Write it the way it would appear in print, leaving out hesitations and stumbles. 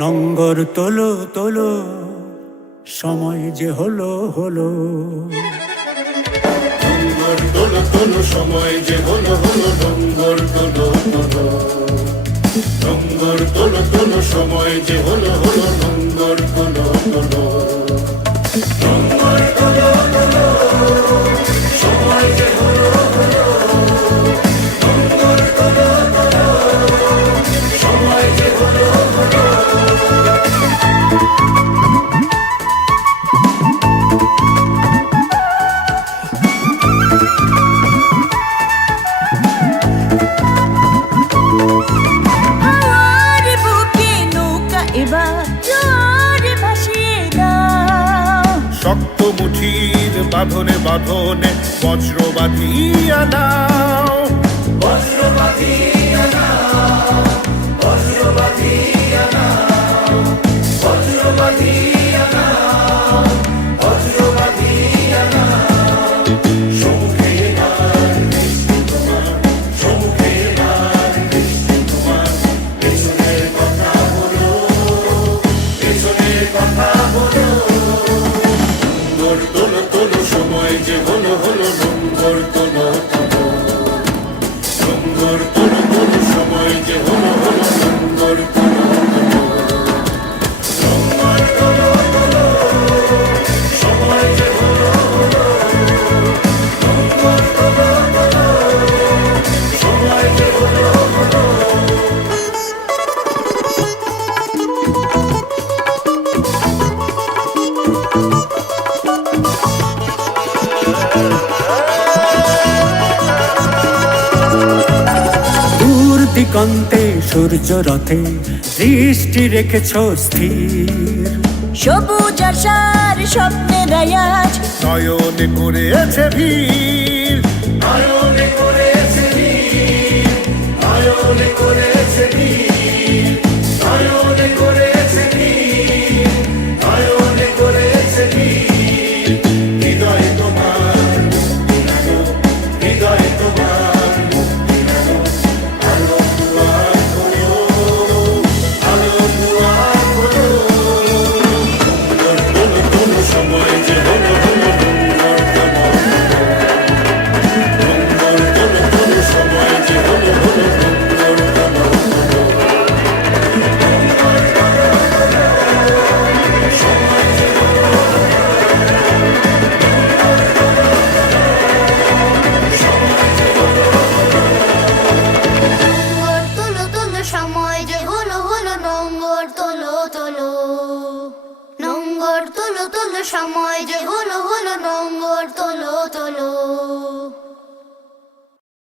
নঙ্গর তোলো তোলো, সময় যে হলো হলো। নঙ্গর তোলো তোলো, সময় যে হলো হলো। নঙ্গর তোলো তোলো, নঙ্গর তোলো তোলো, সময় যে হলো হলো। নঙ্গর তোলো তোলো, নঙ্গর তোলো তোলো, সময় যে হলো হলো। নঙ্গর তোলো তোলো, সময় যে হলো হলো। শক্ত মুঠির বাঁধনে বাঁধনে বজ্র বাঁধিয়া নাও, বজ্র বাঁধিয়া নাও, বজ্র বাঁধিয়া নাও, বজ্র বাঁধিয়া নাও, বজ্র বাঁধিয়া নাও। সম্মুখে আর বৃষ্টি তোমার, সম্মুখে আর বৃষ্টি তোমার। পেছনের কথা বলো, পেছনের কথা বলো। নঙ্গর তোলো তোলো, সময় যে হলো হলো। নঙ্গর তোলো তোলো, নঙ্গর তোলো তোলো, সময় যে হলো হলো। নঙ্গর তোলো তোলো, নঙ্গর তোলো তোলো, সময় যে হলো হলো। নঙ্গর তোলো তোলো, সময় যে হলো হলো। দিগন্তে সূর্য রথে দৃষ্টি রেখেছ স্থির। সবুজ আশার স্বপ্নের আয়াজ নয়নে করেছে ভিড়, নয়নে করেছে ভিড়, নয়নে করেছে ভিড়, নয়নে করেছে ভিড়, নয়নে করেছে ভিড়। হৃদয় তোমার মুক্তি নাও, হৃদয় তোমার মুক্তি নাও। আলো দুয়ার খোলো, আলো দুয়ার খোলো। নঙ্গর তোলো তোলো, সময় যে হলো হলো। নঙ্গর তোলো তোলো, নঙ্গর তোলো তোলো, সময় যে হলো হলো। নঙ্গর তোলো তোলো, নঙ্গর তোলো তোলো, সময় যে হলো হলো। নঙ্গর তোলো তোলো, সময় যে হলো হলো। নঙ্গর তোলো তোলো, সময় যে হলো হলো। নঙ্গর তোলো তোলো, নঙ্গর তোলো তোলো, সময় যে হলো হলো। নঙ্গর তোলো তোলো।